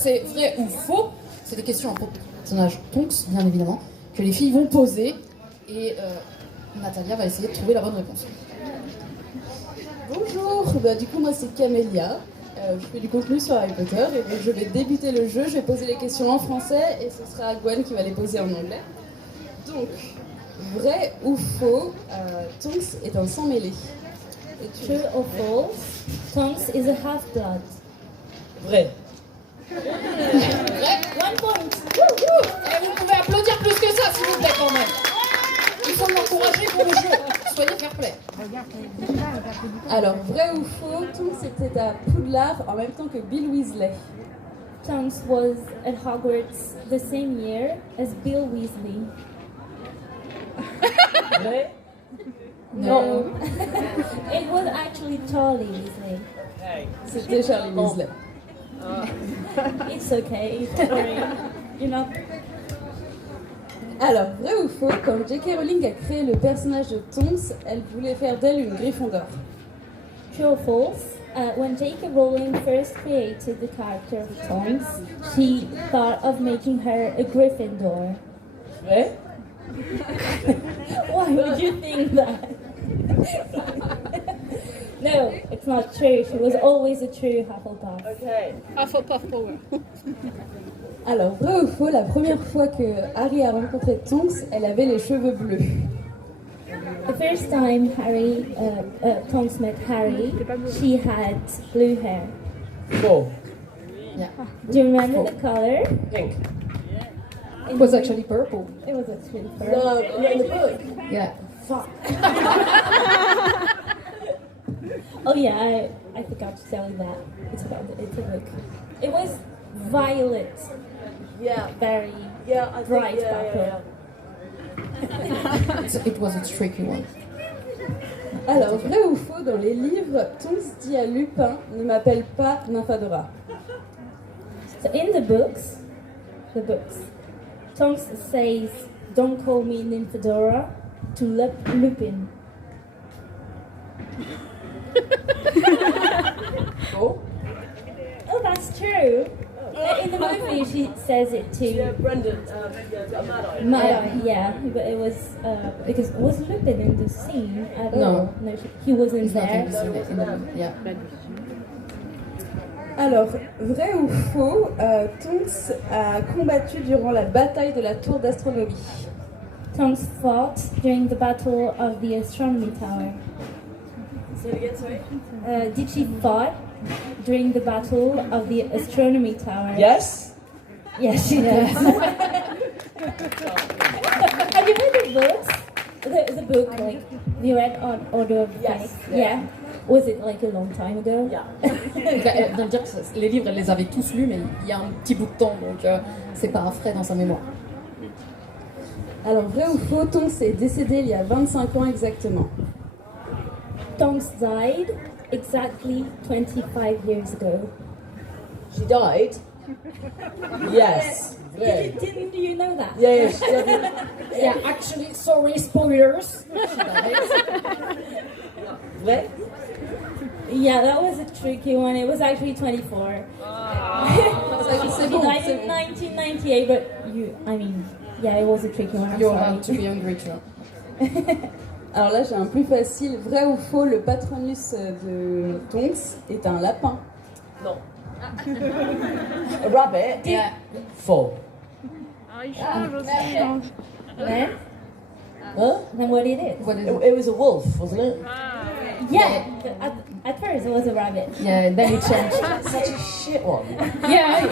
c'est vrai ou faux. C'est des questions à propos du personnage Tonks, bien évidemment, que les filles vont poser. Et Natalia va essayer de trouver la bonne réponse. Bonjour, du coup moi c'est Camélia, je fais du contenu sur Harry Potter et donc je vais débuter le jeu, je vais poser les questions en français et ce sera Gwen qui va les poser en anglais. Donc, vrai ou faux, Tonks est un sang mêlé. True or false, Tonks is a half-blood. Vrai. Vrai. 1 point. Et vous pouvez applaudir plus que ça, s'il vous plaît, quand même. Il faut l'encourager pour le jeu. Soyez fair play. Alors, vrai ou faux, Tonks était à Poudlard en même temps que Bill Weasley. Tonks was at Hogwarts the same year as Bill Weasley. Vrai. No. It was actually Charlie Weasley. C'était Charlie Weasley. It's okay. Sorry. You're not. Alors, vrai ou faux, quand J.K. Rowling a créé le personnage de Tonks, elle voulait faire d'elle une Gryffondor. True or false? When J.K. Rowling first created the character of Tonks, she thought of making her a Gryffindor. Vrai. Why would you think that? No, it's not true. She was always a true Hufflepuff. Okay. Hufflepuff power. Alors, vrai ou faux, la première fois que Harry a rencontré Tonks, elle avait les cheveux bleus. The first time Tonks met Harry, she had blue hair. Faux. Yeah. Do you remember the color? Pink. It was actually purple. It was actually purple. No, in the book. Yeah. Fuck. Oh yeah, I forgot to tell you that. It's a book. It was violet. Yeah. Very Yeah, bright purple. It was a tricky one. Alors, vrai ou faux, dans les livres, Tonks dit à Lupin, ne m'appelle pas Nymphadora. So in the books, Tonks says, "Don't call me Nymphadora," to Lupin. Oh. Oh, that's true. In the movie, she says it to Brendan, Mad-Eye, yeah, but it was because was Lupin in the scene? No. He wasn't It's not there. in the yeah. Alors, vrai ou faux, Tonks a combattu durant la bataille de la tour d'astronomie. Tonks fought during the battle of the astronomy tower. Say it again, sorry. Did she fight during the battle of the astronomy tower? Yes. Yes, she did. Have you read the books? The book, like, you read on Order of the Yes. Phoenix? Yeah. Was it like a long time ago? Yeah. Elle vient de dire que les livres, elle les avait tous lus, mais il y a un petit bout de temps, donc c'est pas frais dans sa mémoire. Alors, vrai ou faux, Tonks est décédé il y a 25 ans exactement. Tonks died exactly 25 years ago. She died? Yes. Didn't you know that? Yeah, she died. Yeah, actually, sorry, spoilers. Vrai? Yeah, that was a tricky one. It was actually 24. C'est She bon, died c'est in bon. 1998, but yeah, it was a tricky one. I'm You're sorry. allowed to be angry too. Alors là, j'ai un plus facile. Vrai ou faux, le patronus de Tonks est un lapin? Non. A rabbit? Yeah. Faux. Then, Huh? then what it is? What is it? It was a wolf, wasn't it? Yeah, at first it was a rabbit. Yeah, then it changed. Such a shit one. Yeah,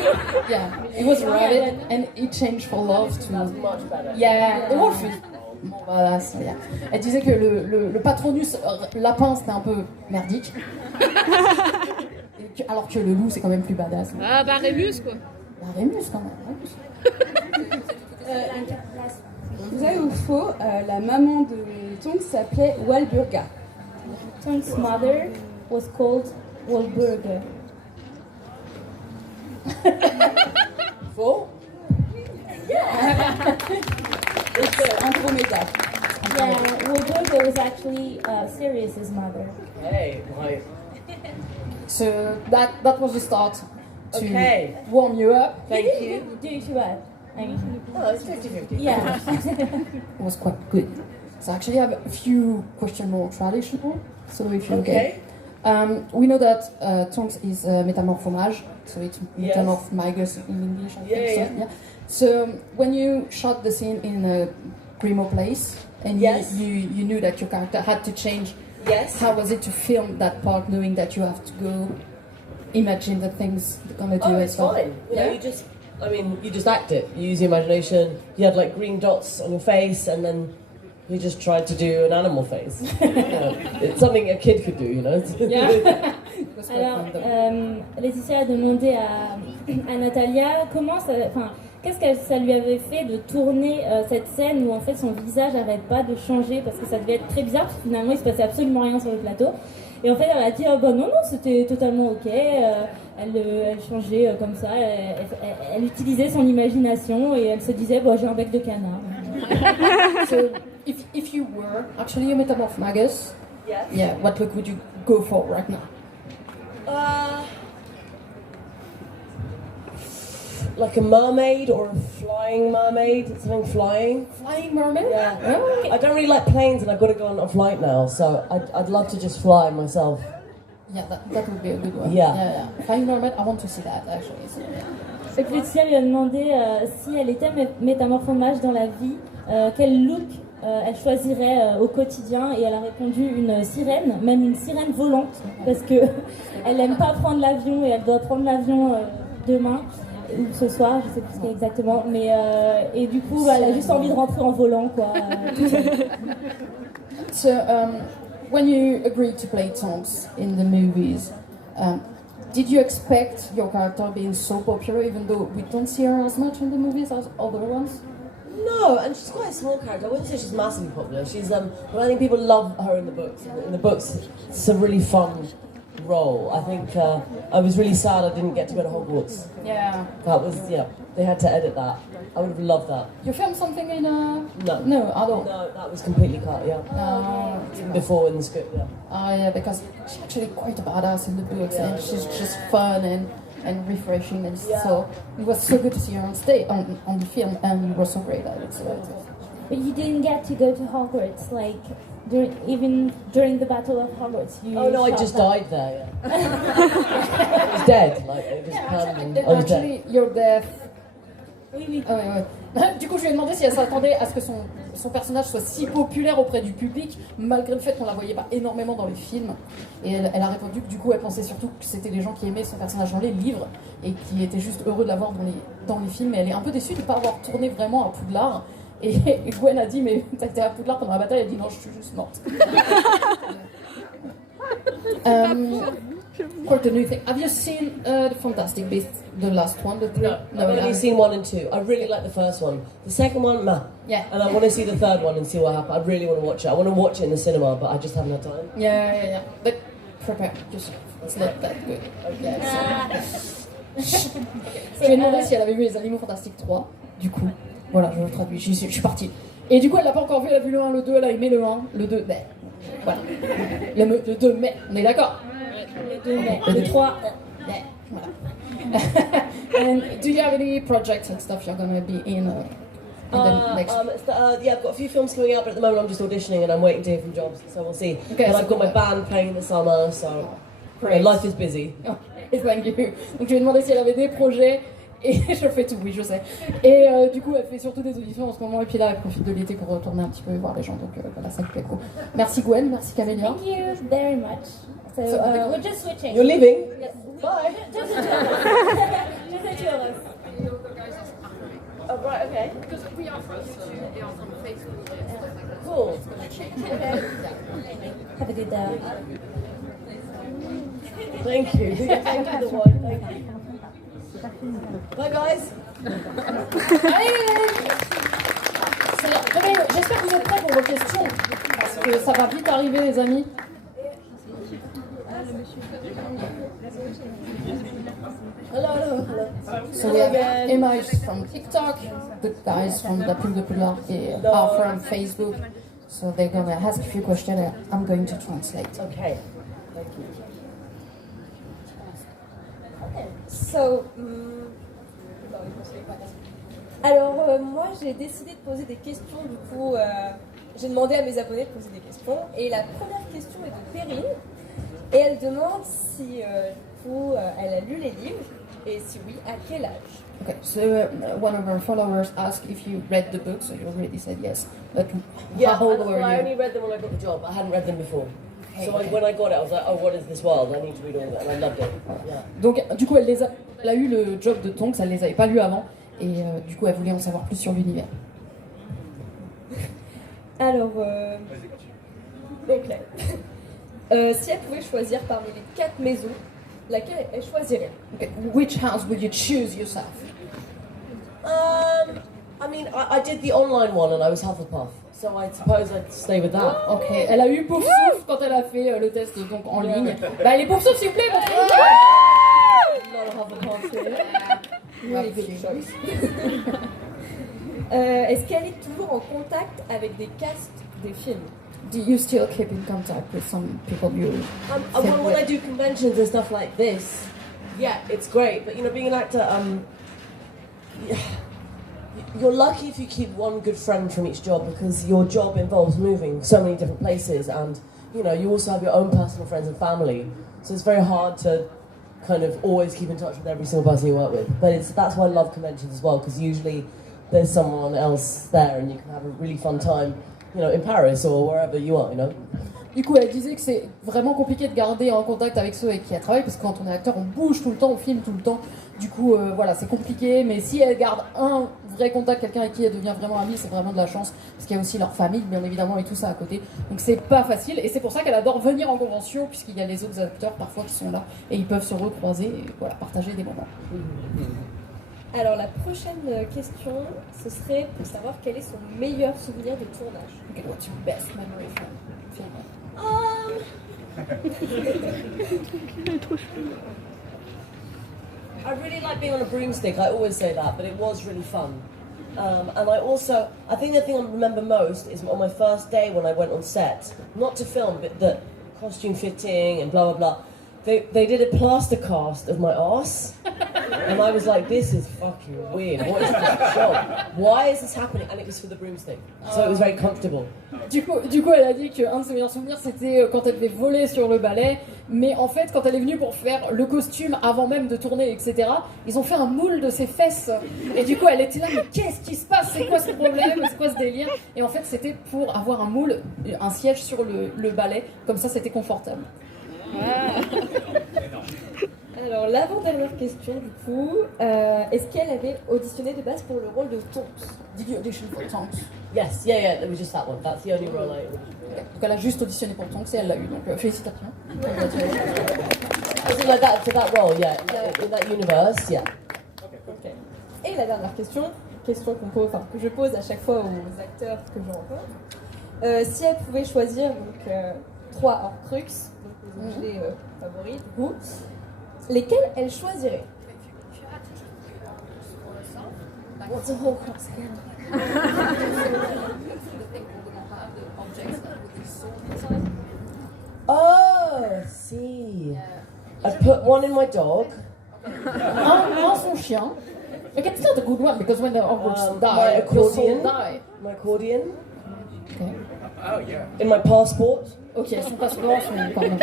yeah. It was a rabbit, and it changed for love to. That's much better. Yeah, the wolf is more badass. Yeah. Elle disait que le patronus lapin c'était un peu merdique, alors que le loup c'est quand même plus badass. Ah bah Rémus quoi. La Rémus quand même. Rémus. Vrai ou faux, la maman de Tonks s'appelait Walburga. Tonks' mother was called Walburga. Faux? Andromeda. Yeah, Walburga was actually Sirius's mother. Hey, right. So that was the start. to Okay. warm you up. Thank you. Do it well. I mean, Oh, it's 50-50. yeah. It was quite good. So actually I have a few questions more traditional, so if you're okay. We know that tonks is métamorphomage, so it's Yes. metamorphmagus in English, I think. Yeah. So when you shot the scene in a Grimo place, and Yes. you knew that your character had to change, Yes. how was it to film that part, knowing that you have to go imagine the things they're gonna do? Oh, and it's stuff? fine. You know, you just act it. You use your imagination. You had like green dots on your face, and then you just tried to do an animal face. It's something a kid could do, you know. Alors, Laetitia a demandé à Natalia qu'est-ce que ça lui avait fait de tourner cette scène où en fait son visage n'arrête pas de changer parce que ça devait être très bizarre parce que finalement il se passait absolument rien sur le plateau. Et en fait elle a dit non, c'était totalement ok, elle changeait comme ça, elle utilisait son imagination et elle se disait j'ai un bec de canard. So if you were actually a metamorphmagus, Yes. yeah, what look would you go for right now? Like a mermaid or a flying mermaid, something flying. Flying mermaid? Yeah. Oh, okay. I don't really like planes, and I've got to go on a flight now, so I'd love to just fly myself. Yeah, that would be a good one. Yeah. Flying mermaid, I want to see that actually. So, yeah. Et Laetitia lui a demandé si elle était métamorphomage dans la vie, quel look elle choisirait au quotidien, et elle a répondu une sirène, même une sirène volante, parce que elle aime pas prendre l'avion et elle doit prendre l'avion demain ou ce soir, je sais plus ce qu'il y a exactement, mais et du coup elle a juste envie de rentrer en volant quoi. So, when you agreed to play Tonks in the movies, did you expect your character being so popular, even though we don't see her as much in the movies as other ones? No, and she's quite a small character. I wouldn't say she's massively popular. She's but I think people love her in the books. In the books, it's a really fun role. I think I was really sad I didn't get to go to Hogwarts. Yeah. That was they had to edit that. I would have loved that. You filmed something in No. No, at all. No, that was completely cut. Yeah. Even before in the script. Yeah. Oh yeah, because she's actually quite a badass in the books, and she's just fun and refreshing, and so it was so good to see her on stage on the film, and you were so great at it. So But you didn't get to go to Hogwarts, like even during the Battle of Hogwarts. Oh no, I just died there. Yeah. I was dead. Like it just happened. I was dead. Actually, your death. Oui. Ah ouais. Du coup, je lui ai demandé si elle s'attendait à ce que son personnage soit si populaire auprès du public, malgré le fait qu'on la voyait pas énormément dans les films. Et elle a répondu que du coup, elle pensait surtout que c'était les gens qui aimaient son personnage dans les livres et qui étaient juste heureux de la voir dans les films. Et elle est un peu déçue de ne pas avoir tourné vraiment à Poudlard. Et Gwen a dit, mais t'as été à Poudlard pendant la bataille? Elle a dit, non, je suis juste morte. Quite a new thing. Have you seen the Fantastic Beasts, the last one? The three? No, I've only seen 1 and 2. I really like the first one. The second one, meh. Yeah. And I want to see the third one and see what happens. I really want to watch it. I want to watch it in the cinema, but I just haven't had time. Yeah. But prepare yourself. It's not that good. Je lui ai demandé si elle avait vu Les Animaux Fantastiques 3. Du coup, voilà, je le traduis. Je suis partie. Et du coup, elle l'a pas encore vu. Elle a vu le 1, le 2. Elle a aimé le 1, le 2. Mais voilà. Le 2, mais on est d'accord. Le 2 mai, le 3. Mais voilà. And do you have any projects and stuff you're gonna be in the next? I've got a few films coming out, but at the moment I'm just auditioning and I'm waiting to hear from jobs, so we'll see. Okay, and so I've got my band playing in the summer, so Great. life is busy. Et thank you. Donc je lui ai demandé si elle avait des projets. Et je fais tout, oui, je sais. Et du coup, elle fait surtout des auditions en ce moment. Et puis là, elle profite de l'été pour retourner un petit peu et voir les gens. Donc voilà, ça me plaît cool. Merci Gwen, merci Camélia. Thank you very much. So we're just switching. You're leaving? Yes. Bye. Just the two of us. Just the two of us. Oh, right, okay. Because we are friends, so they are from Facebook and stuff like that. Cool. Okay. Have a good day. Thank you. Thank you, the one. Thank you. Bye, guys. J'espère que vous êtes prêts pour vos questions. Parce que ça va vite arriver, les amis. Hello. So we have Emma from TikTok, the guys from the Pool de Poudlard are from Facebook. So they're gonna ask a few questions and I'm going to translate. Okay. Thank you. So Alors, moi, j'ai décidé de poser des questions. Du coup, j'ai demandé à mes abonnés de poser des questions. Et la première question est de Perrine. Et elle demande si, elle a lu les livres. Et si oui, à quel âge? Okay, so one of our followers asked if you read the book, so you already said yes. But Yeah, how old were I you? only read them when I got the job. I hadn't read them before. So when I got it, I was like, oh, what is this world? I need to read all of it, and I loved it. Yeah. Donc, du coup, elle a eu le job de Tonks, elle les avait pas lus avant, et du coup, elle voulait en savoir plus sur l'univers. Alors, donc si elle pouvait choisir parmi les 4 maisons, laquelle elle choisirait? Okay. Which house would you choose yourself? I mean, I did the online one, and I was Hufflepuff. So I suppose I'd stay with that. Ok, elle a eu pouf souffle quand elle a fait le test donc en ligne. Bah les pouf souffle s'il vous plaît, montrez-nous. Not a Hufflepuff here. Really good choice. Est-ce qu'elle est toujours en contact avec des casts des films? Do you still keep in contact with some people you? Well, when I do conventions and stuff like this, yeah, it's great. But you know, being an actor, you're lucky if you keep one good friend from each job, because your job involves moving so many different places, and you know, you also have your own personal friends and family. So it's very hard to kind of always keep in touch with every single person you work with. But that's why I love conventions as well, because usually there's someone else there, and you can have a really fun time, you know, in Paris or wherever you are, you know. Du coup, elle disait que c'est vraiment compliqué de garder en contact avec ceux avec qui elle travaille, parce que quand on est acteur, on bouge tout le temps, on filme tout le temps. Du coup, voilà, c'est compliqué. Mais si elle garde un vrai contact, quelqu'un avec qui elle devient vraiment amie, c'est vraiment de la chance, parce qu'il y a aussi leur famille, bien évidemment, et tout ça à côté. Donc c'est pas facile, et c'est pour ça qu'elle adore venir en convention, puisqu'il y a les autres acteurs parfois qui sont là, et ils peuvent se recroiser et voilà, partager des moments. Alors la prochaine question, ce serait pour savoir quel est son meilleur souvenir de tournage. Okay, what's your best memory from filming? I really like being on a broomstick. I always say that, but it was really fun. And I think the thing I remember most is on my first day when I went on set, not to film, but the costume fitting and blah blah blah. They did a plaster cast of my arse, and I was like, this is fucking weird. What is this job? Why is this happening? And it was for the broomstick, so it was very comfortable. Du coup, elle a dit qu'un de ses meilleurs souvenirs, c'était quand elle devait voler sur le balai. Mais en fait, quand elle est venue pour faire le costume avant même de tourner, etc., ils ont fait un moule de ses fesses. Et du coup, elle était là, mais qu'est-ce qui se passe? C'est quoi ce problème? C'est quoi ce délire? Et en fait, c'était pour avoir un moule, un siège sur le balai. Comme ça, c'était confortable. Alors l'avant-dernière question du coup, est-ce qu'elle avait auditionné de base pour le rôle de Tonks? Did you audition for Tonks? Yes, yeah, it was just that one. That's the only role I auditioned. Donc elle a juste auditionné pour Tonks et elle l'a eu. Donc félicitations. Something like that for that role, yeah. In that universe, yeah. Okay. Et la dernière question que je pose à chaque fois aux acteurs que je rencontre, si elle pouvait choisir donc 3 Horcruxes, donc les objets favoris du coup, lesquels elle choisirait? What's a Horcrux again? Oh, see. I put one in my dog. Un son chien. Okay, it's not a good one because when the Horcrux die, My your soul accordion. die. My accordion. Okay. Oh, yeah. In my passport. Ok, son passeport, pardon.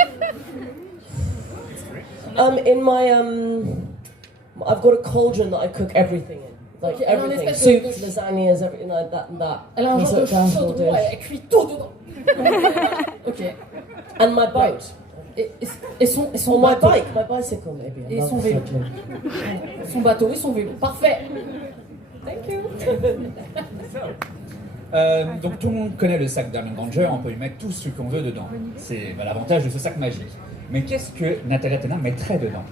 In my I've got a cauldron that I cook everything in. Like Okay, and everything. an Soups, espèce lasagnas, everything like that and that. Elle a un genre de That's a chaudron, dish. elle cuit tout dedans. Ok. And my boat. Et son Or my bateau. bike, my bicycle maybe. I Et love son vélo. cycling. Son bateau et son vélo. Parfait. Thank you. Donc tout le monde connaît le sac d'Hermione Granger, on peut lui mettre tout ce qu'on veut dedans. C'est l'avantage de ce sac magique. Mais qu'est-ce que Natalia Tena mettrait dedans?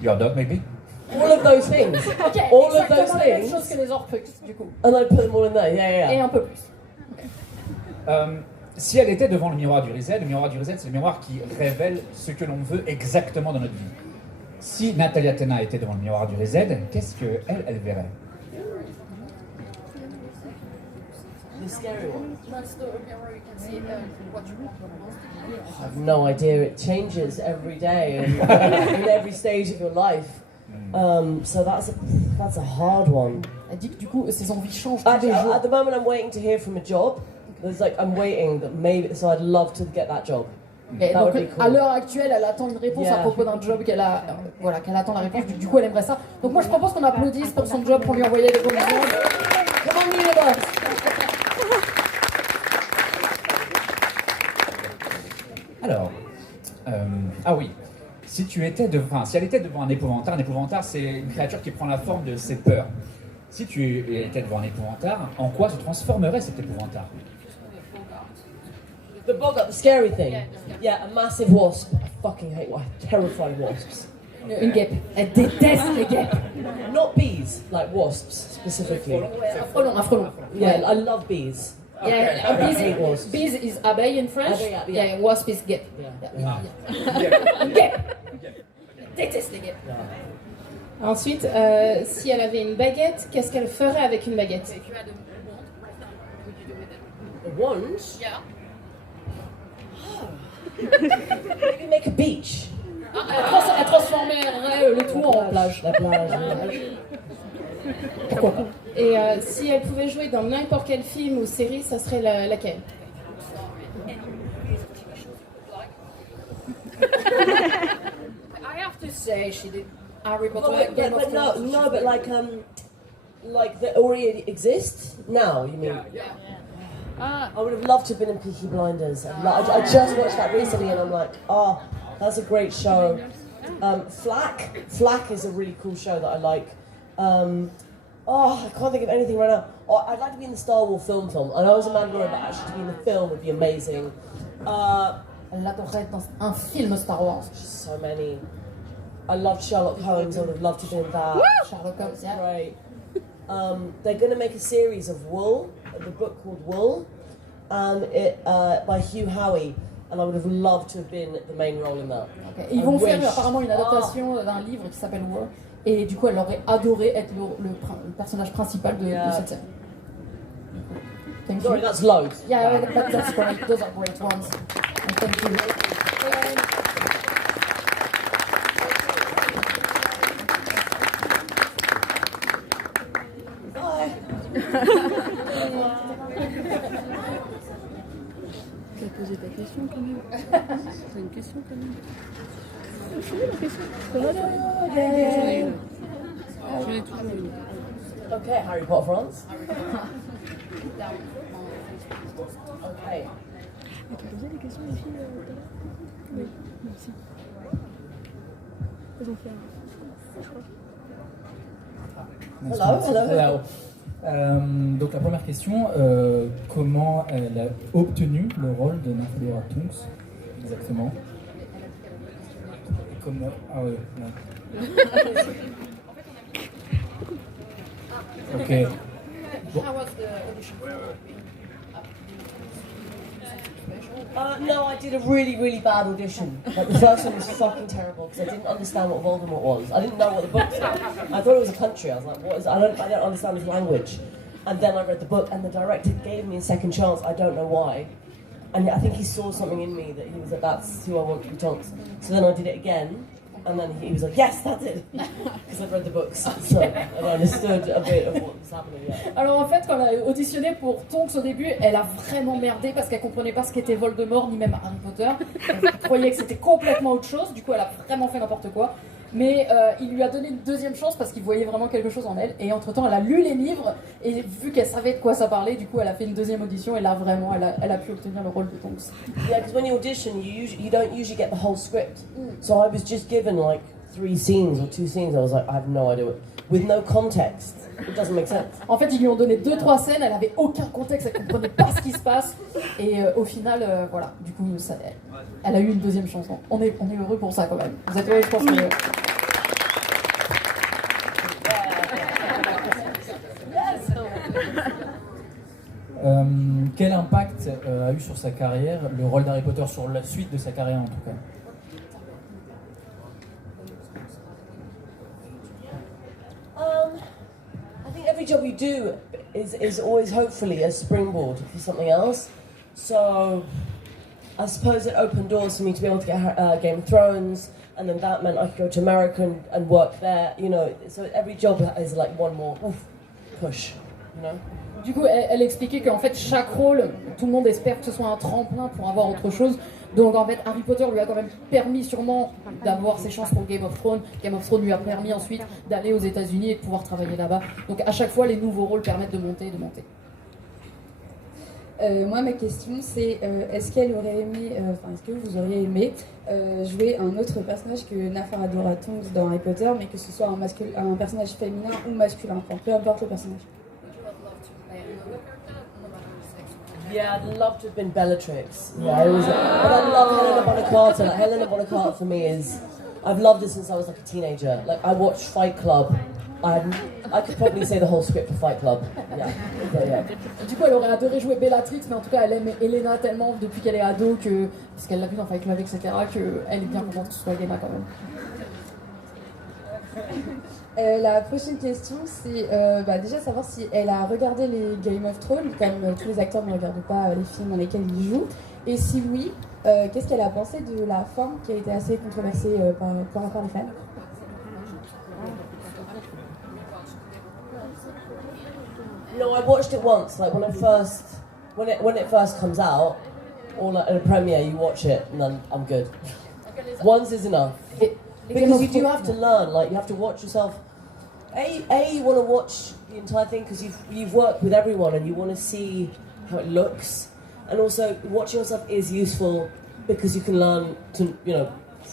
Your dog, maybe? All of those things. Ok, All of exactement those la même things. chose que les Horcruxes, du coup. And I put them all in there. Yeah, Et yeah. un peu plus. Si elle était devant le miroir du reset, c'est le miroir qui révèle ce que l'on veut exactement dans notre vie. Si Natalia Tena était devant le miroir du reset, qu'est-ce qu'elle verrait? The scary one. That's the mirror, you can see what you want I have no idea. It changes every day and in every stage of your life. So that's a hard one. Elle dit que du coup ses envies changent tous les Actually, jours. at the moment, I'm waiting to hear from a job. There's like I'm waiting that maybe. So I'd love to get that job. Et That donc, would be cool. à l'heure actuelle, elle attend une réponse à propos d'un job qu'elle a, voilà, qu'elle attend la réponse. Du coup, elle aimerait ça. Donc moi, je propose qu'on applaudisse pour son job, pour lui envoyer des bonnes ondes. Come on, universe. Alors, ah oui, si elle était devant un épouvantaire c'est une créature qui prend la forme de ses peurs. Si tu étais devant un épouvantaire, en quoi se transformerait cet épouvantaire? The bogart, the scary thing. Yeah, a massive wasp. I fucking hate terrified wasps. Une guêpe. Elle déteste les guêpes. Not bees, like wasps specifically. Un frelon. Yeah, I love bees. Yeah, I hate wasps. bees is abeille in French. Abeille, yeah. Yeah, wasp is guêpe. Yeah. Guêpe. Déteste les guêpes. Ensuite, si elle avait une baguette, qu'est-ce qu'elle ferait avec une baguette? A wand? Yeah. Maybe make a beach. Elle transformerait le tout en plage. La plage. Pourquoi pas? Et si elle pouvait jouer dans n'importe quel film ou série, ça serait laquelle? I have to say she did Harry Potter. But like they already exist now. You mean? I would have loved to have been in Peaky Blinders. I just watched that recently, and I'm like, oh, that's a great show. Flack is a really cool show that I like. I can't think of anything right now. Oh, I'd like to be in the Star Wars film. I know it's a Mandalorian, but actually to be in the film would be amazing. Elle l'adorerait dans un film Star Wars. So many. I loved Sherlock Holmes. I would have loved to be in that. Sherlock Holmes, yeah. Right. They're going to make a series of Wool, the book called Wool, and it by Hugh Howey, and I would have loved to have been the main role in that. Okay. Ils vont faire apparemment une adaptation d'un livre qui s'appelle War, et du coup elle aurait adoré être le personnage principal de cette série. Thank you. Sorry, that's loads. Yeah, that's great. Those are great ones. And thank you. Tu as posé ta question quand même. T'as une question quand même. Je la question. J'en ai une. J'en ai toujours une. Okay, Harry Potter France. Okay. Tu as posé des questions les filles Oui, merci. Elles ont fait je crois. Hello. Donc la première question, comment elle a obtenu le rôle de Natalia Tonks exactement? Comment? Ah oui, non. Ok. Bon. No, I did a really, really bad audition. Like the first one was fucking terrible because I didn't understand what Voldemort was. I didn't know what the book said. I thought it was a country. I was like, what is? I don't understand his language. And then I read the book, and the director gave me a second chance. I don't know why. And I think he saw something in me that he was like, that's who I want to be Tonks. So then I did it again, and then he was like, yes, that's it. Because I'd read the books, so and I understood a bit of what was happening. Yeah. Alors en fait, quand elle a auditionné pour Tonks au début, elle a vraiment merdé parce qu'elle comprenait pas ce qu'était Voldemort ni même Harry Potter. Elle croyait que c'était complètement autre chose. Du coup, elle a vraiment fait n'importe quoi. Mais il lui a donné une deuxième chance parce qu'il voyait vraiment quelque chose en elle. Et entre-temps, elle a lu les livres et vu qu'elle savait de quoi ça parlait, du coup, elle a fait une deuxième audition et là, vraiment, elle a pu obtenir le rôle de Tonks. Yeah, because when you audition, you don't usually get the whole script. So I was just given like 3 scenes or 2 scenes. I was like, I have no idea. With no context, it doesn't make sense. En fait, ils lui ont donné 2-3 scènes, elle avait aucun contexte, elle comprenait pas ce qui se passe. Et au final, voilà, du coup, elle a eu une deuxième chance. On est heureux pour ça quand même. Vous êtes heureux, je pense que... Quel impact a eu sur sa carrière le rôle d'Harry Potter, sur la suite de sa carrière en tout cas? I think every job you do is always hopefully a springboard for something else. So I suppose it opened doors for me to be able to get Game of Thrones, and then that meant I could go to America and work there, you know. So every job is like one more push, you know. Du coup, elle expliquait qu'en fait, chaque rôle, tout le monde espère que ce soit un tremplin pour avoir autre chose. Donc en fait, Harry Potter lui a quand même permis sûrement d'avoir ses chances pour Game of Thrones. Game of Thrones lui a permis ensuite d'aller aux États-Unis et de pouvoir travailler là-bas. Donc à chaque fois, les nouveaux rôles permettent de monter et de monter. Moi, ma question, c'est est-ce qu'elle aurait aimé, est-ce que vous auriez aimé jouer un autre personnage que Natalia Tonks dans Harry Potter, mais que ce soit un personnage féminin ou masculin, enfin, peu importe le personnage. Yeah, I'd love to have been Bellatrix. Yeah, it was. But I love Helena Bonham Carter. Like, Helena Bonham Carter for me is, I've loved it since I was like a teenager. Like I watched Fight Club. I could probably say the whole script for Fight Club. Yeah. Du coup, elle aurait adoré jouer Bellatrix, mais en tout cas, elle aime Helena tellement depuis qu'elle est ado que, parce qu'elle l'a vu dans Fight Club, etc., qu'elle est bien contente que ce soit Helena quand même. La prochaine question, c'est déjà savoir si elle a regardé les Game of Thrones, comme tous les acteurs ne regardent pas les films dans lesquels ils jouent. Et si oui, qu'est-ce qu'elle a pensé de la fin qui a été assez controversée par les fans? No, I watched it once. Like when it first comes out, or like at a premiere, you watch it, and then I'm good. Once is enough. Because you do have to learn, like you have to watch yourself. You want to watch the entire thing because you've worked with everyone and you want to see how it looks, and also watching yourself is useful because you can learn to, you know,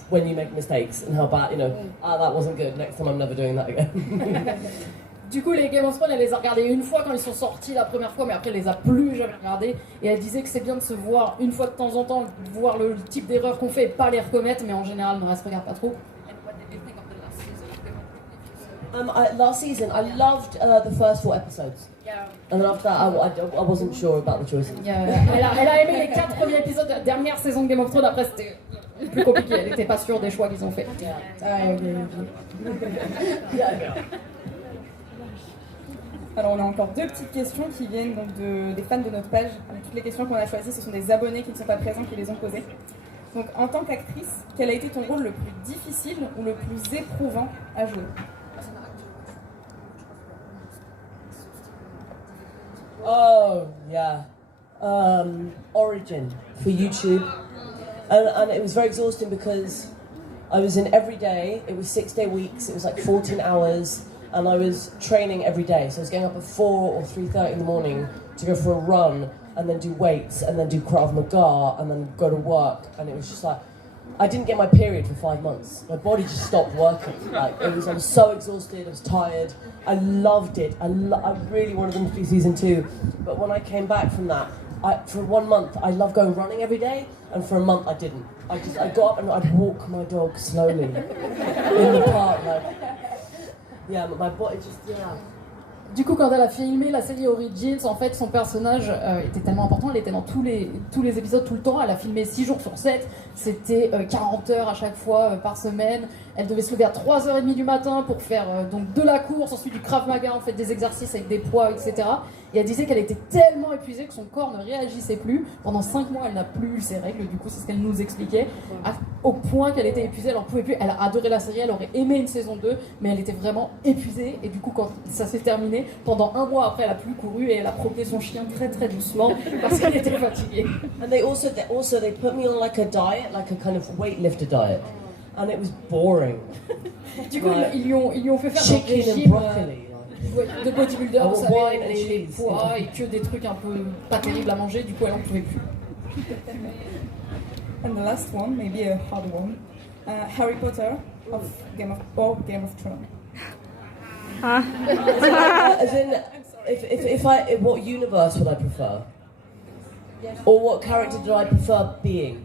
when you make mistakes and how bad, you know, that wasn't good. Next time I'm never doing that again. Du coup, les Game of Thrones, elle les a regardés une fois quand ils sont sortis la première fois, mais après, elle les a plus jamais regardés. Et elle disait que c'est bien de se voir une fois de temps en temps, voir le type d'erreur qu'on fait et pas les recommettre, mais en général, on ne se regarde pas trop. Last season, I loved the first 4 episodes. Yeah. And then after that, I wasn't sure about the choices. Yeah. Elle a aimé les 4 premiers épisodes de la dernière saison de Game of Thrones. Après, c'était plus compliqué. Elle n'était pas sûre des choix qu'ils ont fait. Alors on a encore 2 petites questions qui viennent donc des fans de notre page. Toutes les questions qu'on a choisies, ce sont des abonnés qui ne sont pas présents qui les ont posées. Donc en tant qu'actrice, quel a été ton rôle le plus difficile ou le plus éprouvant à jouer? Oh, yeah. Origin for YouTube. And it was very exhausting because I was in every day. It was 6-day weeks. It was like 14 hours. And I was training every day. So I was getting up at 4 or 3:30 in the morning to go for a run and then do weights and then do Krav Maga and then go to work. And it was just like, I didn't get my period for 5 months. My body just stopped working. Like I was so exhausted, I was tired. I loved it. I really wanted them to do season 2. But when I came back from that, for 1 month, I loved going running every day. And for a month, I didn't. I got up and I'd walk my dog slowly in the park. Like, yeah, but my body just, yeah. Du coup, quand elle a filmé la série Origins, en fait, son personnage était tellement important, elle était dans tous les épisodes tout le temps, elle a filmé 6 jours sur 7, c'était 40 heures à chaque fois par semaine, elle devait se lever à 3h30 du matin pour faire donc de la course, ensuite du Krav Maga, en fait, des exercices avec des poids, etc. Et elle disait qu'elle était tellement épuisée que son corps ne réagissait plus. Pendant 5 mois, elle n'a plus eu ses règles, du coup, c'est ce qu'elle nous expliquait. Au point qu'elle était épuisée, elle n'en pouvait plus. Elle a adoré la série, elle aurait aimé une saison 2, mais elle était vraiment épuisée. Et du coup, quand ça s'est terminé, pendant 1 mois après, elle a plus couru et elle a promené son chien très très doucement parce qu'elle était fatiguée. And they put me on like a diet, like a kind of weightlifter diet. And it was boring. Du coup, ils lui ont fait faire un chicken régime and broccoli. De bodybuilder, vous savez, les poids et que des trucs un peu pas terribles à manger, du coup elle en pouvait plus. And the last one, maybe a hard one, Harry Potter of Game of Thrones. As in, what universe would I prefer? Or what character do I prefer being?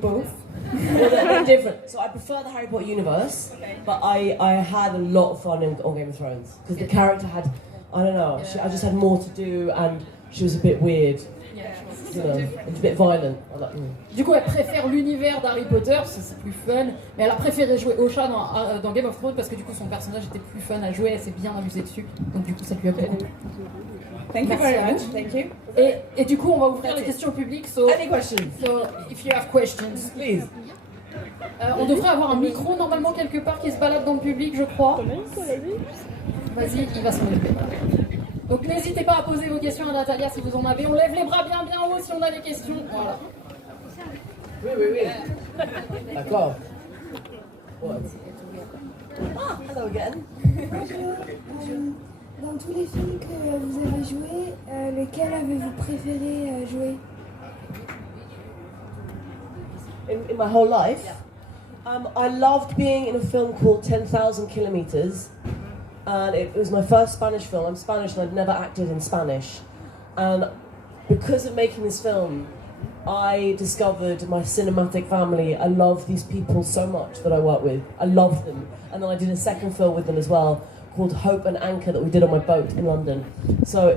Both. Well, they're different. So I prefer the Harry Potter universe, but I had a lot of fun on Game of Thrones because the character had, I don't know, I just had more to do and she was a bit weird. Yeah. you know, it's a bit violent. I'm like, Du coup, elle préfère l'univers d'Harry Potter, parce que c'est plus fun, mais elle a préféré jouer Osha dans Game of Thrones parce que du coup son personnage était plus fun à jouer, elle s'est bien amusée dessus, donc du coup ça lui a beaucoup plu. Thank you Merci very à much. vous. Thank you. Et du coup, on va ouvrir les questions au public. Any questions? So if you have questions, Please. on devrait avoir un micro normalement quelque part qui se balade dans le public, je crois. Vas-y, il va s'en occuper. Donc n'hésitez pas à poser vos questions à Natalia si vous en avez. On lève les bras bien bien haut si on a des questions. Voilà. Oui. D'accord. What? Ah, hello again. Dans tous les films que vous avez joués, lequel avez-vous préféré jouer? In my whole life, I loved being in a film called 10,000 Kilometers, and it was my first Spanish film. I'm Spanish and I'd never acted in Spanish, and because of making this film, I discovered my cinematic family. I love these people so much that I work with. I love them, and then I did a second film with them as well, called Hope and Anchor, that we did on my boat in London. So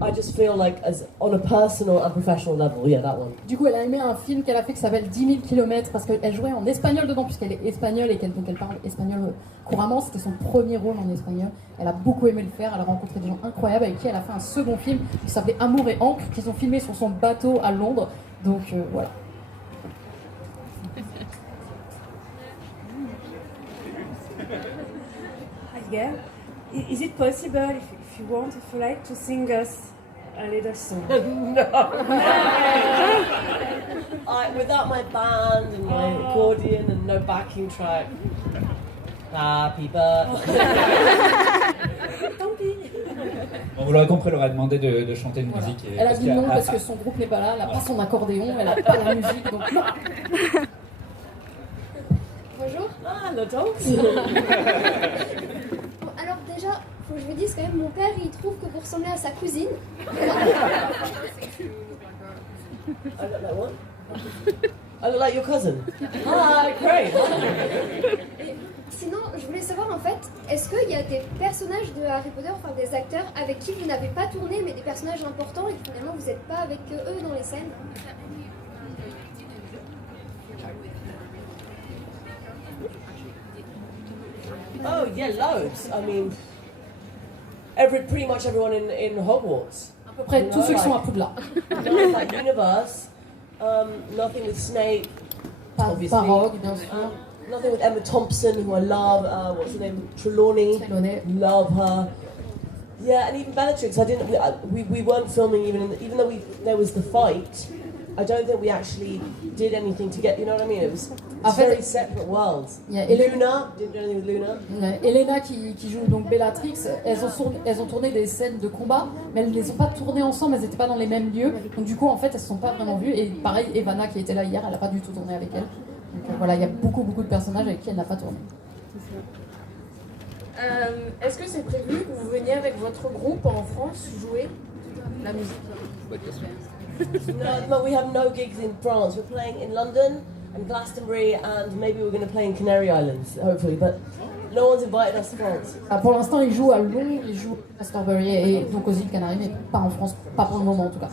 I just feel like, as on a personal and professional level, yeah, that one. Du coup, elle a aimé un film qu'elle a fait qui s'appelle 10 000 km parce qu'elle jouait en espagnol dedans, puisqu'elle est espagnole et qu'elle parle espagnol couramment. C'était son premier rôle en espagnol. Elle a beaucoup aimé le faire. Elle a rencontré des gens incroyables avec qui elle a fait un second film qui s'appelait Amour et Ancre, qu'ils ont filmé sur son bateau à Londres. Donc voilà. Yeah. Is it possible, if you want, if you like, to sing us a little song? No. Without my band and my accordion and no backing track. Happy birthday. Tant pis. Bon, vous l'aurez compris, elle aurait demandé de chanter une musique. Elle a dit non parce que son groupe n'est pas là, elle n'a pas son accordéon, elle n'a pas la musique, donc non. Bonjour. Ah, le temps. Bon, alors déjà, faut que je vous dise quand même, mon père il trouve que vous ressemblez à sa cousine. I look like what? I look like your cousin. Hi, great. Et sinon, je voulais savoir en fait, est-ce qu'il y a des personnages de Harry Potter, enfin des acteurs avec qui vous n'avez pas tourné, mais des personnages importants et que finalement vous n'êtes pas avec eux dans les scènes? Oh yeah, loads. I mean, pretty much everyone in Hogwarts. À peu près tous ceux qui sont à Poudlard. Like Universe. Nothing with Snape. Obviously. Parog, bien sûr. Nothing with Emma Thompson, who I love. What's her name? Trelawney. Love her. Yeah, and even Bellatrix. We weren't filming even though there was the fight. I don't think we actually did anything to get. You know what I mean? It was very separate worlds. Yeah, Luna didn't do anything with Luna. Elena qui joue donc Bellatrix, elles ont tourné des scènes de combat, mais elles ne les ont pas tournées ensemble, elles n'étaient pas dans les mêmes lieux. Donc du coup, en fait, elles ne se sont pas vraiment vues. Et pareil, Evana qui était là hier, elle n'a pas du tout tourné avec elle. Donc voilà, il y a beaucoup de personnages avec qui elle n'a pas tourné. Est-ce que c'est prévu que vous veniez avec votre groupe en France jouer la musique? No, we have no gigs in France. We're playing in London and Glastonbury, and maybe we're going to play in Canary Islands, hopefully. But no one's invited us to France. Pour l'instant, ils jouent à Londres, ils jouent à Glastonbury et donc aux îles Canaries, mais pas en France, pas pour le moment en tout cas.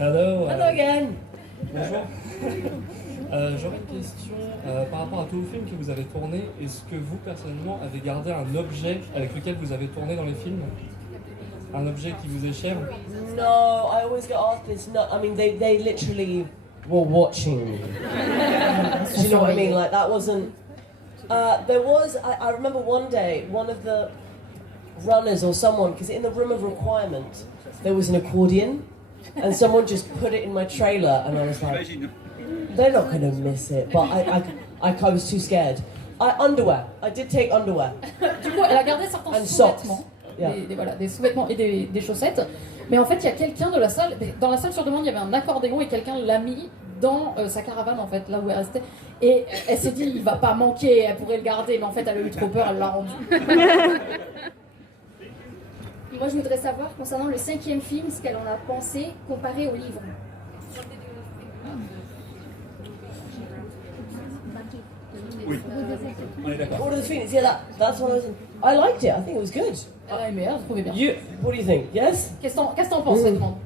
Hello. Hello again. Bonjour. J'aurais une question par rapport à tous les films que vous avez tournés. Est-ce que vous, personnellement, avez gardé un objet avec lequel vous avez tourné dans les films? Un objet qui vous est cher? No, I always get asked this. No, I mean, they literally were watching. Do you know what I mean? Like, that wasn't... there was... I remember one day, one of the runners or someone, because in the room of requirement, there was an accordion, and someone just put it in my trailer, and I was like, they're not going to miss it, but I was too scared. Underwear. I did take underwear. Du coup, elle a gardé certains sous-vêtements. Des sous-vêtements et des chaussettes. Mais en fait, il y a quelqu'un de la salle, dans la salle sur demande, il y avait un accordéon et quelqu'un l'a mis dans sa caravane, en fait, là où elle restait. Et elle s'est dit, il va pas manquer, elle pourrait le garder, mais en fait, elle a eu trop peur, elle l'a rendu. Moi, je voudrais savoir, concernant le 5e film, ce qu'elle en a pensé comparé au livre. Oui, on est d'accord. All of the Phoenix, yeah, that's what I liked it. I think it was good. Elle a aimé, elle a trouvé bien. What do you think? Yes? Qu'est-ce que t'en penses, Edmond?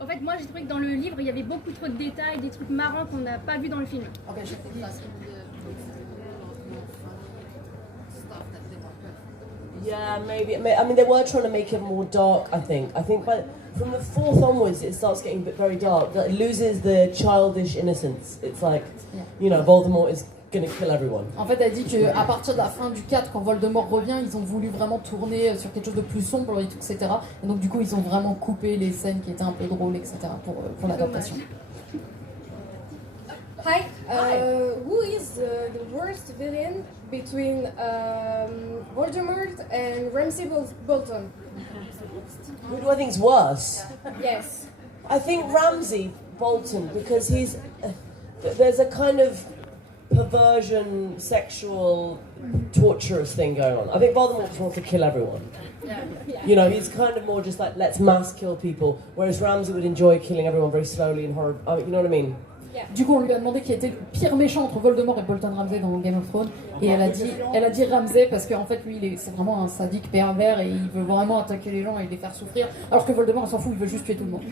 En fait, moi j'ai trouvé que dans le livre, il y avait beaucoup trop de détails, des trucs marrants qu'on n'a pas vu dans le film. Okay, Yeah, maybe. I mean, they were trying to make it more dark, I think. From the 4th onwards, it starts getting very dark. It loses the childish innocence. It's like, you know, Voldemort is gonna kill everyone. En fait, elle dit qu'à partir de la fin du 4, quand Voldemort revient, ils ont voulu vraiment tourner sur quelque chose de plus sombre, etc. Et donc, du coup, ils ont vraiment coupé les scènes qui étaient un peu drôles, etc. pour l'adaptation. Hi. Who is the worst villain between Voldemort and Ramsay Bolton? Who do I think's worse? Yes. I think Ramsay Bolton, because there's a kind of perversion, sexual, torturous thing going on. I think Voldemort just wants to kill everyone. You know, he's kind of more just like, let's mass kill people, whereas Ramsay would enjoy killing everyone very slowly and horribly. You know what I mean? Du coup, on lui a demandé qui était le pire méchant entre Voldemort et Bolton Ramsay dans Game of Thrones, et elle a dit Ramsay parce qu'en fait, lui, c'est vraiment un sadique pervers et il veut vraiment attaquer les gens et les faire souffrir, alors que Voldemort, il s'en fout, il veut juste tuer tout le monde.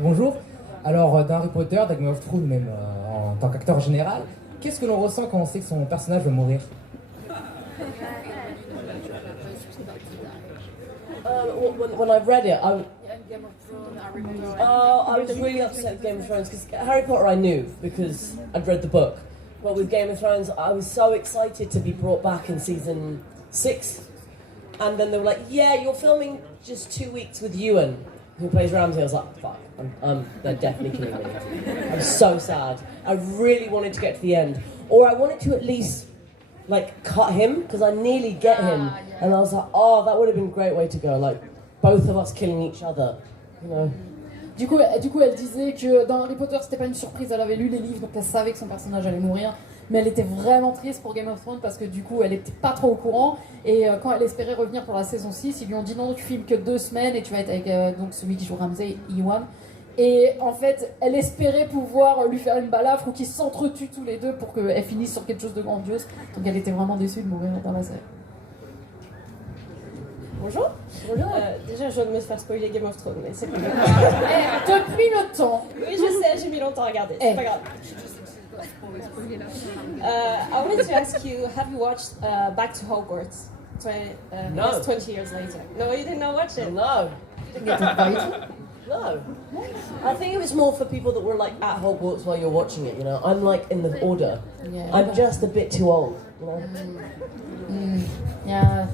Bonjour. Alors, dans Harry Potter, dans Game of Thrones, même en tant qu'acteur général, qu'est-ce que l'on ressent quand on sait que son personnage va mourir? When I read it, I was really upset with Game of Thrones because Harry Potter I knew because I'd read the book. But with Game of Thrones, I was so excited to be brought back in season 6. And then they were like, yeah, you're filming just 2 weeks with Ewan, who plays Ramsay. I was like, fuck, they're definitely killing me. I was so sad. I really wanted to get to the end. Or I wanted to at least like cut him because I nearly get him. And I was like, oh, that would have been a great way to go. Like, both of us killing each other, you know. Du coup, elle disait que dans Harry Potter, c'était pas une surprise, elle avait lu les livres, donc elle savait que son personnage allait mourir. Mais elle était vraiment triste pour Game of Thrones parce que du coup, elle était pas trop au courant. Et quand elle espérait revenir pour la saison 6, ils lui ont dit non, tu filmes que 2 semaines et tu vas être avec donc celui qui joue Ramsay, Ewan. Et en fait, elle espérait pouvoir lui faire une balafre ou qu'ils s'entretuent tous les deux pour qu'elle finisse sur quelque chose de grandiose. Donc elle était vraiment déçue de mourir dans la série. Bonjour. Déjà, je viens de me faire spoiler Game of Thrones, mais c'est pas grave. Depuis le temps. Oui, je sais, j'ai mis longtemps à regarder. C'est pas grave. I wanted to ask you, have you watched Back to Hogwarts? No. 20 years later. No, you did not watch it? No. No. I think it was more for people that were like at Hogwarts while you're watching it, you know. I'm like in the order. Yeah. I'm just a bit too old, you know. Yeah.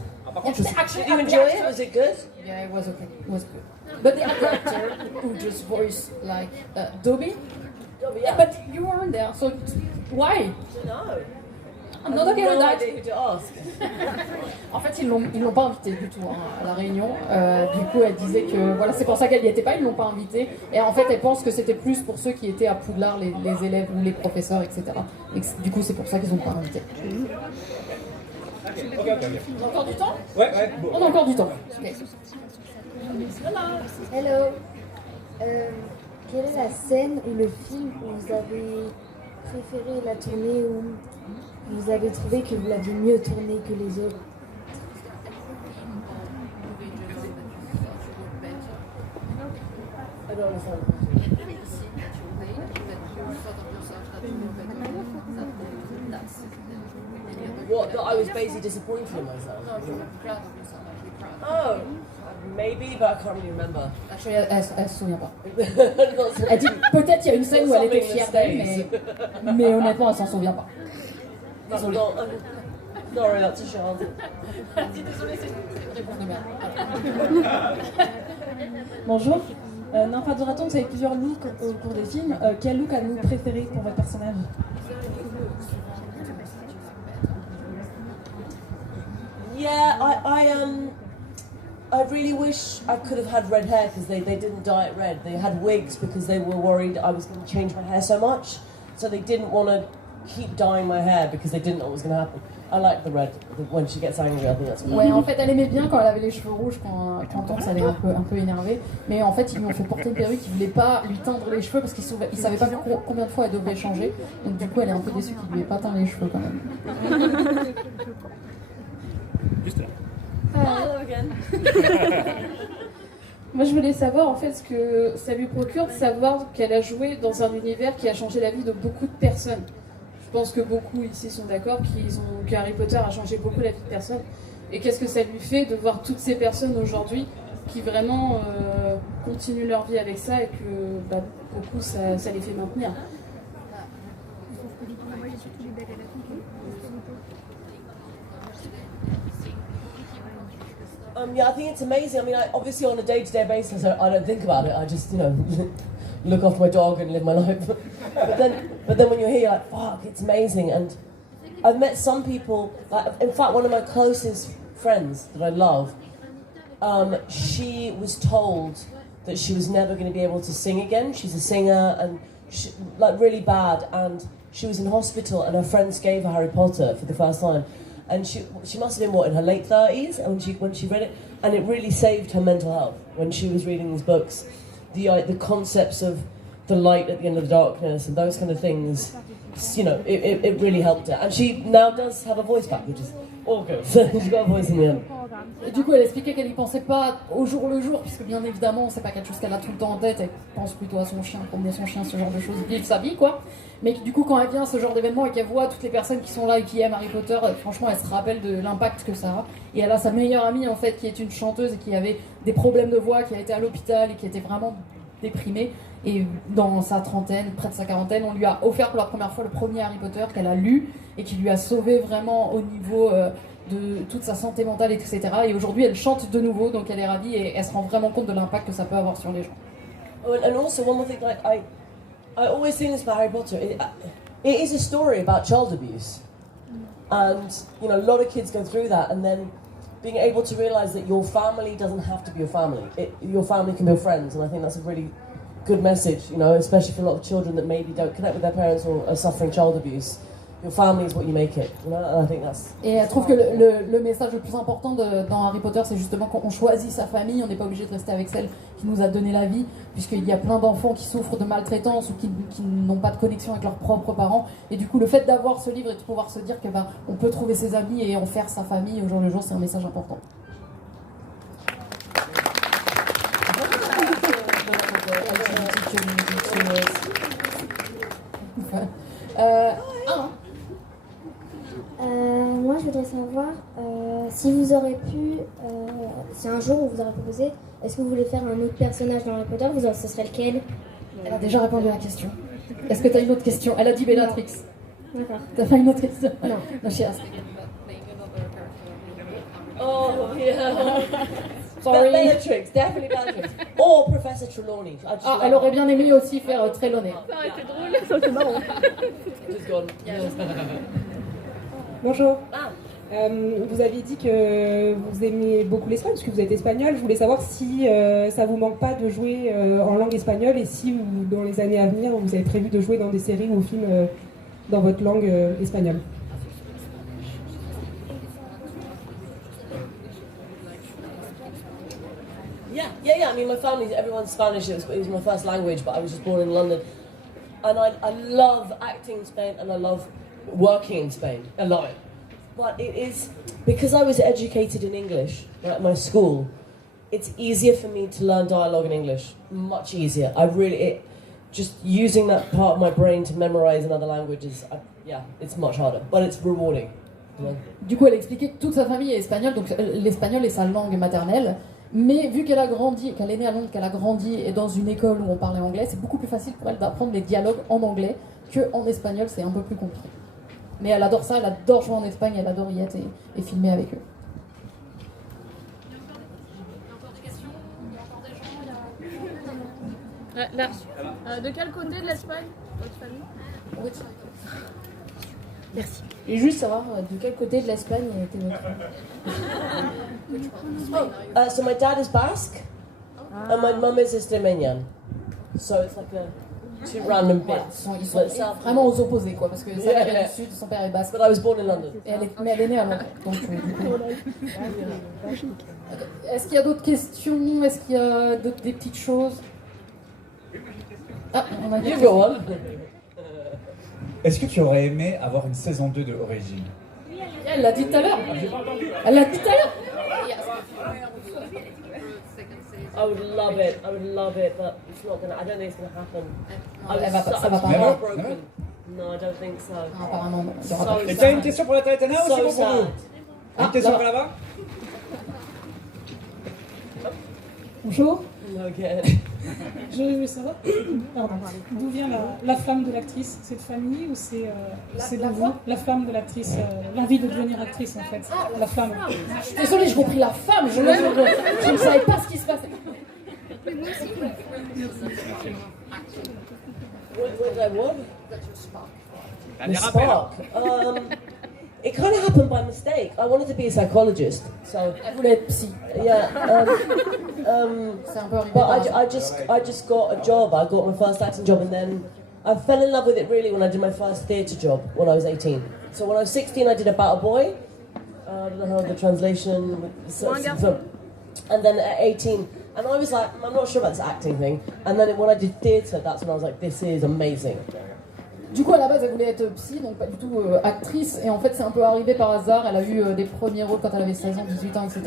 Did you enjoy it? Was it good? Yeah, it was okay. It was good. But the actor who just voiced like Dobby. Dobby, yeah. But you weren't there, so why? No. I'm not okay with that. I didn't ask. En fait, ils l'ont pas invité du tout à la réunion. Du coup, elle disait que voilà, c'est pour ça qu'elle y était pas, ils l'ont pas invité. Et en fait, elle pense que c'était plus pour ceux qui étaient à Poudlard, les élèves ou les professeurs, etc. Et du coup, c'est pour ça qu'ils ont pas invité. Okay. On a encore du temps? Ouais. Bon. On a encore du temps. Okay. Hello. Quelle est la scène ou le film où vous avez préféré la tournée, où vous avez trouvé que vous l'aviez mieux tourné que les autres? What, that I was basically disappointed in myself? No, you were proud of yourself. Oh, maybe, but I can't really remember. Actually, elle se souvient pas. Elle dit peut-être il y a une scène où elle était fière d'elle, mais honnêtement, elle s'en souvient pas. Désolée. Sorry, that's a shame. Désolée, c'est une réponse de merde. Bonjour. Dans Raton, vous avez plusieurs looks au cours des films. Quel look avez-vous préféré pour votre personnage? Yeah, I really wish I could have had red hair because they didn't dye it red. They had wigs because they were worried I was going to change my hair so much. So they didn't want to keep dyeing my hair because they didn't know what was going to happen. I like the red. When she gets angry, I think that's good. Ouais, en fait, elle aimait bien quand elle avait les cheveux rouges, quand Tonks allait un peu énervé. Mais en fait, ils lui ont fait porter une perruque, ils voulaient pas lui teindre les cheveux parce qu'ils savaient pas combien de fois elle devait changer. Donc du coup, elle est un peu déçue qu'ils lui aient pas teint les cheveux quand même. Juste là. Moi, je voulais savoir en fait ce que ça lui procure de savoir qu'elle a joué dans un univers qui a changé la vie de beaucoup de personnes. Je pense que beaucoup ici sont d'accord que Harry Potter a changé beaucoup la vie de personnes. Et qu'est-ce que ça lui fait de voir toutes ces personnes aujourd'hui qui vraiment continuent leur vie avec ça et que beaucoup ça les fait maintenir. Yeah, I think it's amazing. I mean, obviously on a day-to-day basis, I don't think about it. I just, look after my dog and live my life. but then when you're here, you're like, fuck, it's amazing. And I've met some people, like, in fact, one of my closest friends that I love, she was told that she was never going to be able to sing again. She's a singer and really bad. And she was in hospital and her friends gave her Harry Potter for the first time. And she must have been, in her late 30s when she read it. And it really saved her mental health when she was reading these books. The concepts of the light at the end of the darkness and those kind of things, it really helped her. And she now does have a voice back, which is all good. She's got a voice in the end. Et du coup, elle expliquait qu'elle n'y pensait pas au jour le jour, puisque bien évidemment, c'est pas quelque chose qu'elle a tout le temps en tête. Elle pense plutôt à son chien, promener son chien, ce genre de choses, vivre sa vie, quoi. Mais du coup, quand elle vient à ce genre d'événement et qu'elle voit toutes les personnes qui sont là et qui aiment Harry Potter, franchement, elle se rappelle de l'impact que ça a. Et elle a sa meilleure amie, en fait, qui est une chanteuse et qui avait des problèmes de voix, qui a été à l'hôpital et qui était vraiment déprimée. Et dans sa trentaine, près de sa quarantaine, on lui a offert pour la première fois le premier Harry Potter qu'elle a lu et qui lui a sauvé vraiment au niveau de toute sa santé mentale, etc. Et aujourd'hui, elle chante de nouveau, donc elle est ravie et elle se rend vraiment compte de l'impact que ça peut avoir sur les gens. And also, one more thing, I always think this about Harry Potter. It is a story about child abuse. And, a lot of kids go through that, and then being able to realize that your family doesn't have to be your family. Your family can be your friends, and I think that's a really good message, especially for a lot of children that maybe don't connect with their parents or are suffering child abuse. Your family is what you make it, and I think that's... Et elle trouve que le message le plus important dans Harry Potter, c'est justement quand on choisit sa famille, on n'est pas obligé de rester avec celle qui nous a donné la vie, puisqu'il y a plein d'enfants qui souffrent de maltraitance ou qui n'ont pas de connexion avec leurs propres parents. Et du coup, le fait d'avoir ce livre et de pouvoir se dire que on peut trouver ses amis et en faire sa famille au jour le jour, c'est un message important. Moi, je voudrais savoir si vous aurez pu, si un jour on vous aurait proposé, est-ce que vous voulez faire un autre personnage dans Harry Potter, ce serait lequel? Elle a déjà répondu à la question. Est-ce que tu as une autre question? Elle a dit Bellatrix. D'accord. T'as pas une autre question? Non. No, she asked. Oh, yeah. Sorry. Bellatrix, definitely Bellatrix. Or Professor Trelawney. Elle aurait bien aimé aussi faire Trelawney. Ça aurait été drôle, ça aurait été marrant. Just gone. Bonjour. Vous aviez dit que vous aimiez beaucoup l'espagnol, parce que vous êtes espagnol. Je voulais savoir si ça vous manque pas de jouer en langue espagnole et si dans les années à venir, vous avez prévu de jouer dans des séries ou films dans votre langue espagnole. Yeah. I mean, my family, everyone's Spanish. It was my first language, but I was just born in London. And I love acting in Spain, and I love working in Spain. I love it. But it is, because I was educated in English at my school, it's easier for me to learn dialogue in English. Much easier. Just using that part of my brain to memorize in other languages, it's much harder. But it's rewarding. Du coup, elle expliquait que toute sa famille est espagnole, donc l'espagnol est sa langue maternelle. Mais vu qu'elle a grandi, qu'elle est née à Londres, qu'elle a grandi et dans une école où on parlait anglais, c'est beaucoup plus facile pour elle d'apprendre les dialogues en anglais qu'en espagnol, c'est un peu plus compliqué. Mais elle adore ça, elle adore jouer en Espagne, elle adore y être et filmer avec eux. Là. De quel côté de l'Espagne, votre famille? Merci. Et juste savoir de quel côté de l'Espagne était votre famille. So my dad is Basque, and my mum is Extremeña. So it's like two random bits. Ils sont vraiment aux opposés, quoi, parce que sa mère est du sud, son père est basque. But I was born in London. Mais elle est née à Londres. Donc, est-ce qu'il y a d'autres questions? Est-ce qu'il y a des petites choses? Ah, on a dit. Est-ce que tu aurais aimé avoir une saison 2 de Origine? Elle l'a dit tout à l'heure. Elle l'a dit tout à l'heure. I would love it, but it's not gonna. I don't think it's gonna happen. Ça va pas. Heartbroken. No, I don't think so. Non, apparemment, non. Et tu as une question pour Natalia Tena ou c'est bon pour vous? Une question pour là-bas? Bonjour. Okay. Je veux savoir, pardon, d'où vient la flamme de l'actrice? C'est de famille ou c'est de vous? La flamme de l'actrice, l'envie de devenir actrice en fait. La flamme. Je suis désolée, j'ai compris la femme. Je ne savais pas ce qui se passait. What? The spark. It kind of happened by mistake. I wanted to be a psychologist, so. Elle voulait être psy. Yeah. C'est un peu arrivé. But I just got a job. I got my first acting job, and then I fell in love with it really when I did my first theatre job when I was 18. So when I was 16, I did About a Boy. I don't know how the translation. And then at 18, and I was like, I'm not sure about this acting thing. And then when I did theatre, that's when I was like, this is amazing. Du coup, à la base, elle voulait être psy, donc pas du tout actrice. Et en fait, c'est un peu arrivé par hasard. Elle a eu des premiers rôles quand elle avait 16 ans, 18 ans, etc.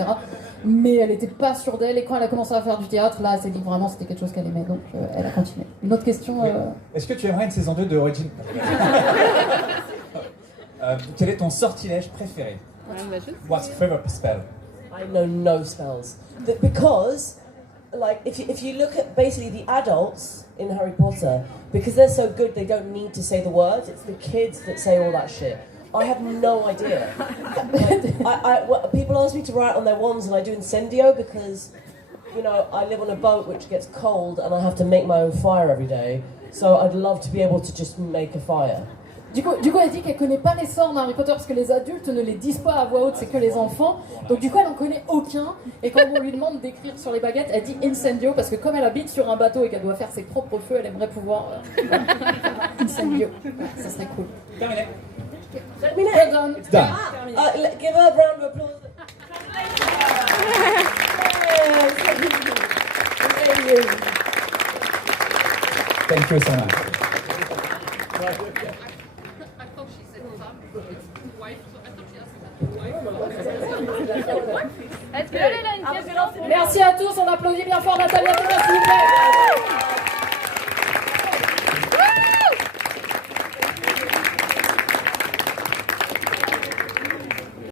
Mais elle n'était pas sûre d'elle. Et quand elle a commencé à faire du théâtre, là, elle s'est dit vraiment c'était quelque chose qu'elle aimait. Donc, elle a continué. Une autre question Est-ce que tu aimerais une saison 2 de Origin? Quel est ton sortilège préféré? What's your favorite spell? I know no spells. Because, like, if you look at basically the adults in Harry Potter, because they're so good, they don't need to say the words. It's the kids that say all that shit. I have no idea. People ask me to write on their wands, and I do incendio because, you know, I live on a boat which gets cold, and I have to make my own fire every day. So I'd love to be able to just make a fire. Du coup, elle dit qu'elle connaît pas les sorts d'Harry Potter parce que les adultes ne les disent pas à voix haute, c'est que les enfants. Donc du coup, elle en connaît aucun. Et quand on lui demande d'écrire sur les baguettes, elle dit incendio parce que comme elle habite sur un bateau et qu'elle doit faire ses propres feux, elle aimerait pouvoir incendio. Ça serait cool. Terminé. Well done. It's done. Give her a round of applause. Thank you so much. Merci à tous, on applaudit bien fort Natalia Tena, s'il vous plaît.